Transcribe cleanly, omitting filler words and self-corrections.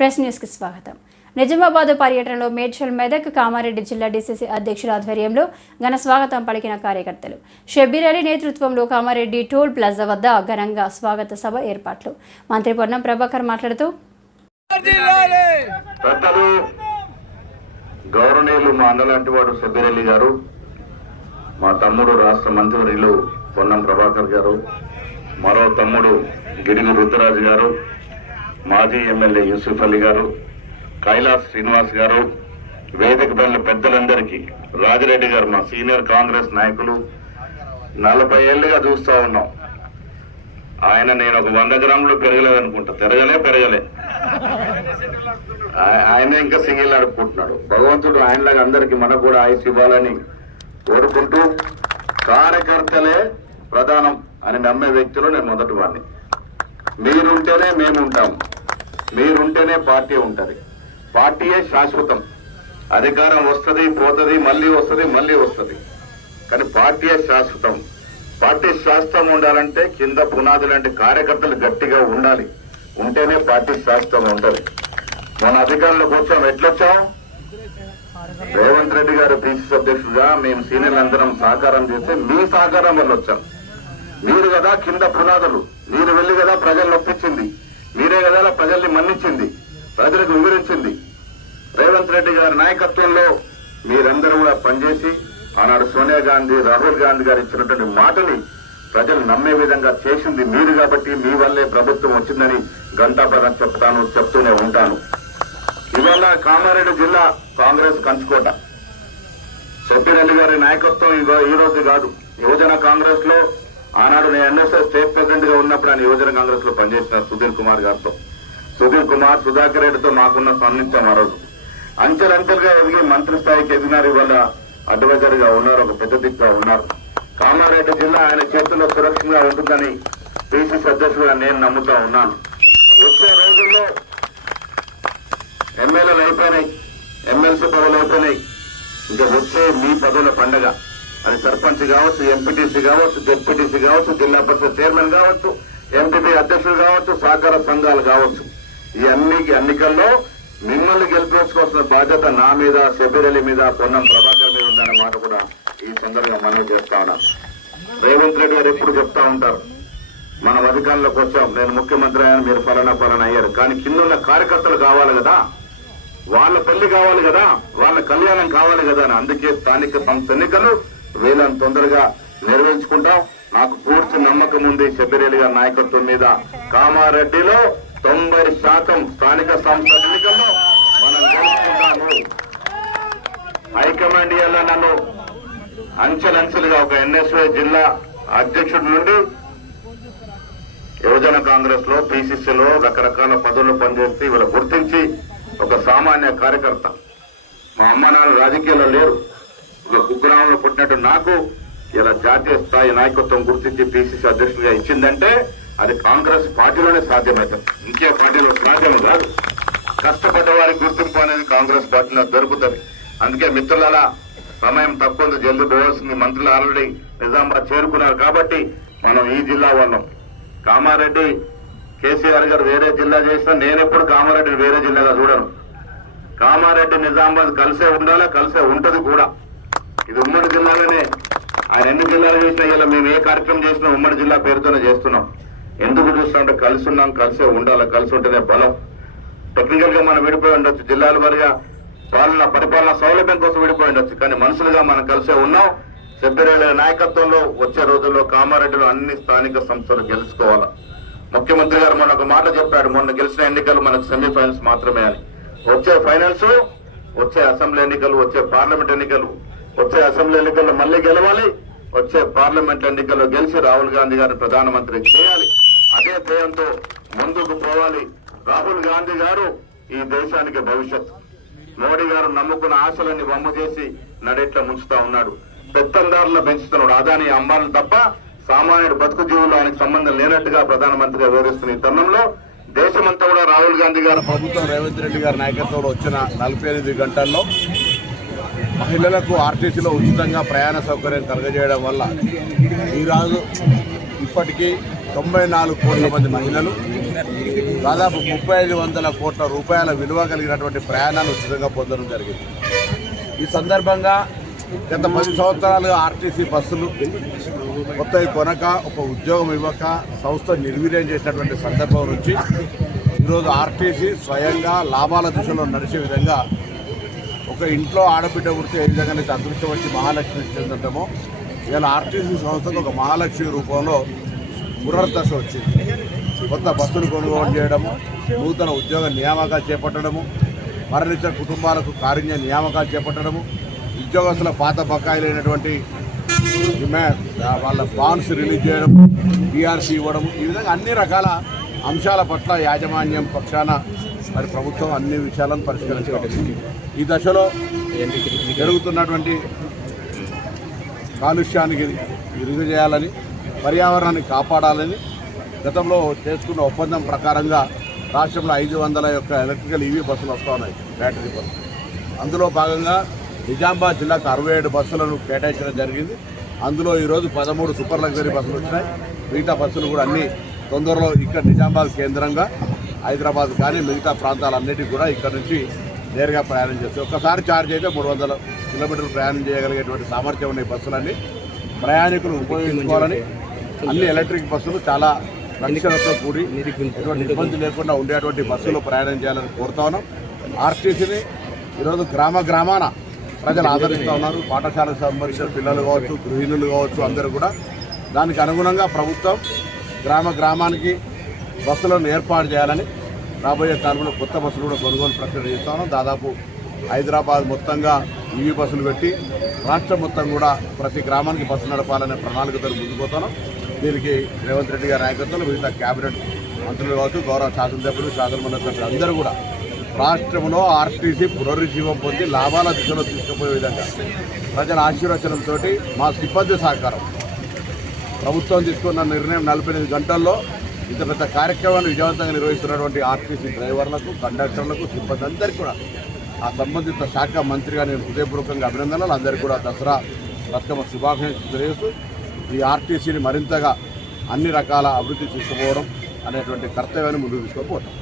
Press news కి స్వాగతం. నిజామాబాద్ పర్యటనలో మేడ్చల్ మెదక్ కామారెడ్డి జిల్లా డీసీసీ అధ్యక్షుల ఆధ్వర్యంలో ఘన స్వాగతం పలికిన కార్యకర్తలు. షబ్బీర్ అలీ నేతృత్వంలో కామారెడ్డి టోల్ ప్లాజా వద్ద ఘనంగా స్వాగత సభ ఏర్పాట్లు. మంత్రి పొన్నం ప్రభాకర్ మాట్లాడుతూ గౌరవనీయులు మా అన్నలాంటి వాడు షబ్బీర్ అలీ గారు, మా తమ్ముడు రాష్ట్ర మంత్రివర్యులు పొన్నం ప్రభాకర్ గారు, మరో తమ్ముడు గిడుగు రుతురాజు గారు, మాజీ ఎమ్మెల్యే యూసుఫ్ అలీ గారు, కైలాస్ శ్రీనివాస్ గారు, వేదిక పైన పెద్దలందరికీ, రాజిరెడ్డి గారు మా సీనియర్ కాంగ్రెస్ నాయకులు, 40 ఏళ్లుగా చూస్తా ఉన్నాం. ఆయన నేను ఒక 100 గ్రాములు పెరగలేదనుకుంటా, పెరగలే ఆయన ఇంకా సింగిల్ ఆడుకుంటున్నాడు. భగవంతుడు ఆయనలాగా అందరికీ మనకు కూడా ఆయుష్ ఇవ్వాలని కోరుకుంటూ, కార్యకర్తలే ప్రధానం అని నమ్మే వ్యక్తులు నేను మొదటి వాడిని. మీరుంటేనే మేము ఉంటాం, మీరుంటేనే పార్టీ ఉంటుంది. పార్టీయే శాశ్వతం. అధికారం వస్తుంది, పోతుంది, మళ్ళీ వస్తుంది. కానీ పార్టీయే శాశ్వతం. పార్టీ శాశ్వతం ఉండాలంటే కింద పునాది లాంటి కార్యకర్తలు గట్టిగా ఉండాలి. ఉంటేనే పార్టీ శాశ్వతం ఉంటుంది. మన అధికారంలోకి వచ్చాం. ఎట్లొచ్చాం? రేవంత్ రెడ్డి గారు పిసిసి అధ్యక్షుడుగా మేము సీనియర్లు అందరం సహకారం చేస్తే మీ సహకారం వల్ల వచ్చాం. మీరు కదా కింద పునాదులు, మీరు వెళ్ళి కదా ప్రజలను ఒప్పించింది, మీరే కదా ప్రజల్ని మన్నించింది, ప్రజలకు వివరించింది. రేవంత్ రెడ్డి గారి నాయకత్వంలో మీరందరూ కూడా పనిచేసి ఆనాడు సోనియా గాంధీ, రాహుల్ గాంధీ గారు ఇచ్చినటువంటి మాటని ప్రజలు నమ్మే విధంగా చేసింది మీరు. కాబట్టి మీ వల్లే ప్రభుత్వం వచ్చిందని గంటాపదం చెప్తూనే ఉంటాను. ఇవాళ కామారెడ్డి జిల్లా కాంగ్రెస్ కంచుకోట. షబ్బీర్ అలీ గారి నాయకత్వం ఈ రోజు కాదు. యువజన కాంగ్రెస్ లో ఆనాడు నేను ఎన్ఎస్ఎస్ స్టేట్ ప్రెసిడెంట్ గా ఉన్నప్పుడు ఆయన యువజన కాంగ్రెస్ లో పనిచేసిన సుధీర్ కుమార్ గారితో, సుధాకర్ రెడ్డితో మాకున్న సాన్నిధ్యం ఆ రోజు. అంచెలంచెలుగా ఎదిగి మంత్రి స్థాయికి ఎదిగినారు. ఇవాళ అడ్వైజర్ గా ఉన్నారు, ఒక పెద్ద దిక్కుగా ఉన్నారు. కామారెడ్డి జిల్లా ఆయన చేతుల్లో సురక్షితంగా ఉంటుందని పిసిసి అధ్యక్షుడుగా నేను నమ్ముతా ఉన్నాను. వచ్చే రోజుల్లో ఎమ్మెల్యేలు అయిపోయినాయి, ఎమ్మెల్సీ పదవులు అయిపోయినాయి. ఇంకా వచ్చే మీ పదవుల పండగ. అది సర్పంచ్ కావచ్చు, ఎంపీటీసీ కావచ్చు, జెడ్పీటీసీ కావచ్చు, జిల్లా పరిషత్ చైర్మన్ కావచ్చు, ఎంపీపీ అధ్యక్షుడు కావచ్చు, సహకార సంఘాలు కావచ్చు. ఈ ఎన్నికల్లో మిమ్మల్ని గెలిపించుకోవాల్సిన బాధ్యత నా మీద, షబ్బీర్ అలీ మీద, పొన్నం ప్రభాకర్ మీద ఉందన్న మాట కూడా ఈ సందర్భంగా మనవి చేస్తా ఉన్నాను. రేవంత్ రెడ్డి గారు ఎప్పుడు చెప్తా ఉంటారు, మనం అధికారంలోకి వచ్చాం, నేను ముఖ్యమంత్రి అయ్యాను, మీరు ఫలానా అయ్యారు. కానీ కింద కార్యకర్తలు కావాలి కదా, వాళ్ళ పెళ్లి కావాలి కదా, వాళ్ళ కళ్యాణం కావాలి కదా అని. అందుకే స్థానిక సంస్థ ఎన్నికలు వీళ్ళని తొందరగా నిర్వహించుకుంటాం. నాకు పూర్తి నమ్మకం ఉంది షబ్బీర్ అలీ గారి నాయకత్వం మీద. కామారెడ్డిలో 90% స్థానిక సంస్థ ఎన్నికల్లో మనం గెలుచుకుంటాము. హైకమాండ్ ఇయ్యాల నన్ను అంచెలంచెలుగా ఒక ఎన్ఎస్వై జిల్లా అధ్యక్షుడి నుండి యువజన కాంగ్రెస్ లో, పిసిసిలో రకరకాల పదవులు పనిచేస్తే ఇవాళ గుర్తించి ఒక సామాన్య కార్యకర్త, మా అమ్మ నాన్న రాజకీయాల్లో లేరు, ఒక కుగ్రామంలో పుట్టినట్టు నాకు ఇలా జాతీయ స్థాయి నాయకత్వం గుర్తించి పిసిసి అధ్యక్షుడిగా ఇచ్చిందంటే అది కాంగ్రెస్ పార్టీలోనే సాధ్యమవుతుంది, ఇంకే పార్టీలో సాధ్యం కాదు. కష్టపడ్డ వారికి గుర్తింపు అనేది కాంగ్రెస్ పార్టీలో దొరుకుతుంది. అందుకే మిత్రుల సమయం తక్కువ, జల్దీ పోవాల్సింది. మంత్రులు ఆల్రెడీ నిజామాబాద్ చేరుకున్నారు కాబట్టి మనం ఈ జిల్లా వాళ్ళం. కామారెడ్డి కేసీఆర్ గారు వేరే జిల్లా చేసినా నేనెప్పుడు కామారెడ్డిని వేరే జిల్లాగా చూడను. కామారెడ్డి నిజామాబాద్ కలిసే ఉండాలా, కలిసే ఉంటది కూడా. ఇది ఉమ్మడి జిల్లాలోనే. ఆయన ఎన్ని జిల్లాలు చేసినా ఇలా మేము ఏ కార్యక్రమం చేసినా ఉమ్మడి జిల్లా పేరుతోనే చేస్తున్నాం. ఎందుకు చూస్తామంటే కలిసి ఉన్నాం, కలిసే ఉండాలి, కలిసి ఉంటేనే బలం. టెక్నికల్ గా మనం విడిపోయి ఉండొచ్చు, జిల్లాల వారిగా పరిపాలన సౌలభ్యం కోసం విడిపోయి ఉండొచ్చు, కానీ మనుషులుగా మనం కలిసే ఉన్నాం. షబ్బీర్ అలీ నాయకత్వంలో వచ్చే రోజుల్లో కామారెడ్డిలో అన్ని స్థానిక సంస్థలు గెలుచుకోవాలి. ముఖ్యమంత్రి గారు మొన్న ఒక మాట చెప్పాడు, మొన్న గెలిచిన ఎన్నికలు మనకు సెమీఫైనల్స్ మాత్రమే అని. వచ్చే ఫైనల్స్, వచ్చే అసెంబ్లీ ఎన్నికలు, వచ్చే పార్లమెంట్ ఎన్నికలు, వచ్చే అసెంబ్లీ ఎన్నికల్లో మళ్లీ గెలవాలి, వచ్చే పార్లమెంట్ ఎన్నికల్లో గెలిచి రాహుల్ గాంధీ గారిని ప్రధానమంత్రి చేయాలి. అదే ధ్యేయంతో ముందుకు పోవాలి. రాహుల్ గాంధీ గారు ఈ దేశానికి భవిష్యత్. మోడీ గారు నమ్ముకున్న ఆశలని వమ్ము చేసి నడెట్లా ముంచుతా ఉన్నాడు. పెత్తందారులను పెంచుతున్నాడు. అదాని అంబాలను తప్ప సామాన్యుడు బతుకు జీవుల్లో ఆయనకు సంబంధం లేనట్టుగా ప్రధానమంత్రిగా వివరిస్తున్న ఈ తరుణంలో దేశమంతా కూడా రాహుల్ గాంధీ గారు ప్రభుత్వం రేవంత్ రెడ్డి గారి నాయకత్వంలో వచ్చిన 48 గంటల్లో మహిళలకు ఆర్టీసీలో ఉచితంగా ప్రయాణ సౌకర్యం కలుగజేయడం వల్ల ఈరోజు ఇప్పటికీ 94 కోట్ల మంది మహిళలు దాదాపు 3500 కోట్ల రూపాయల విలువ కలిగినటువంటి ప్రయాణాలు ఉచితంగా పొందడం జరిగింది. ఈ సందర్భంగా గత 10 సంవత్సరాలుగా ఆర్టీసీ బస్సులు కొత్తవి కొనక ఒక ఉద్యోగం ఇవ్వక సంస్థ నిర్వీర్యం చేసినటువంటి సందర్భం నుంచి ఈరోజు ఆర్టీసీ స్వయంగా లాభాల దిశలో నడిచే విధంగా ఒక ఇంట్లో ఆడబిడ్డ ఉడితే ఏ విధంగా అయితే అదృష్టం వచ్చి మహాలక్ష్మి చెందటమో ఇవాళ ఆర్టీసీ సంస్థకు ఒక మహాలక్ష్మి రూపంలో పునర్దశ వచ్చింది. కొత్త బస్సులు కొనుగోలు చేయడము, నూతన ఉద్యోగ నియామకాలు చేపట్టడము, మరణించిన కుటుంబాలకు కారుణ్య నియామకాలు చేపట్టడము, ఉద్యోగస్తుల పాత బకాయిలైనటువంటి వాళ్ళ బాండ్స్ రిలీజ్ చేయడం, బీఆర్సీ ఇవ్వడం, ఈ విధంగా అన్ని రకాల అంశాల పట్ల యాజమాన్యం పక్షాన మరి ప్రభుత్వం అన్ని విషయాలను పరిష్కరించాలి. ఈ దశలో జరుగుతున్నటువంటి కాలుష్యానికి ఇరుగు చేయాలని, పర్యావరణాన్ని కాపాడాలని గతంలో చేసుకున్న ఒప్పందం ప్రకారంగా రాష్ట్రంలో 500 యొక్క ఎలక్ట్రికల్ ఈవీ బస్సులు వస్తూ ఉన్నాయి, బ్యాటరీ బస్సులు. అందులో భాగంగా నిజామాబాద్ జిల్లాకు 67 బస్సులను కేటాయించడం జరిగింది. అందులో ఈరోజు 13 సూపర్ లగ్జరీ బస్సులు వచ్చినాయి. మిగతా బస్సులు కూడా అన్ని తొందరలో ఇక్కడ నిజామాబాద్ కేంద్రంగా హైదరాబాద్ కానీ మిగతా ప్రాంతాలన్నిటికీ కూడా ఇక్కడ నుంచి నేరుగా ప్రయాణం చేస్తాయి. ఒక్కసారి ఛార్జ్ అయితే 300 కిలోమీటర్లు ప్రయాణం చేయగలిగేటువంటి సామర్థ్యం ఉన్న ఈ బస్సులన్నీ ప్రయాణికులు ఉపయోగించుకోవాలని, అన్ని ఎలక్ట్రిక్ బస్సులు చాలా రక్షణతో కూడి ఎటువంటి ఇబ్బంది లేకుండా ఉండేటువంటి బస్సులు ప్రయాణం చేయాలని కోరుతా ఉన్నాం. ఆర్టీసీని ఈరోజు గ్రామాన ప్రజలు ఆదరిస్తూ ఉన్నారు. పాఠశాలకు సంబంధించిన పిల్లలు కావచ్చు, గృహిణులు కావచ్చు, అందరూ కూడా దానికి అనుగుణంగా ప్రభుత్వం గ్రామానికి బస్సులను ఏర్పాటు చేయాలని రాబోయే కాలంలో కొత్త బస్సులు కూడా కొనుగోలు ప్రక్రియ చేస్తా ఉన్నాం. దాదాపు హైదరాబాద్ మొత్తంగా ఈవీ బస్సులు పెట్టి రాష్ట్రం మొత్తం కూడా ప్రతి గ్రామానికి బస్సు నడపాలనే ప్రణాళికతో ముందుకుపోతున్నాం. దీనికి రేవంత్ రెడ్డి గారి నాయకత్వంలో మిగతా క్యాబినెట్ మంత్రులు కావచ్చు, గౌరవ శాసనసభ్యులు, శాసనమండలి సభ్యులు అందరూ కూడా రాష్ట్రంలో ఆర్టీసీ పునరుజ్జీవం పొంది లాభాల దిశలో తీసుకుపోయే విధంగా ప్రజల ఆశీర్వచనంతో మా సిబ్బంది సహకారం, ప్రభుత్వం తీసుకున్న నిర్ణయం 48 గంటల్లో ఇంత పెద్ద కార్యక్రమాన్ని విజయవంతంగా నిర్వహిస్తున్నటువంటి ఆర్టీసీ డ్రైవర్లకు, కండక్టర్లకు, సిబ్బంది అందరికీ కూడా ఆ సంబంధిత శాఖ మంత్రిగా నేను హృదయపూర్వకంగా అభినందనలు. అందరికీ కూడా దసరా బతుకమ్మ శుభాకాంక్షలు తెలియజేస్తూ ఈ ఆర్టీసీని మరింతగా అన్ని రకాల అభివృద్ధి తీసుకుపోవడం అనేటువంటి కర్తవ్యాన్ని ముందుకు తీసుకుపోతాం.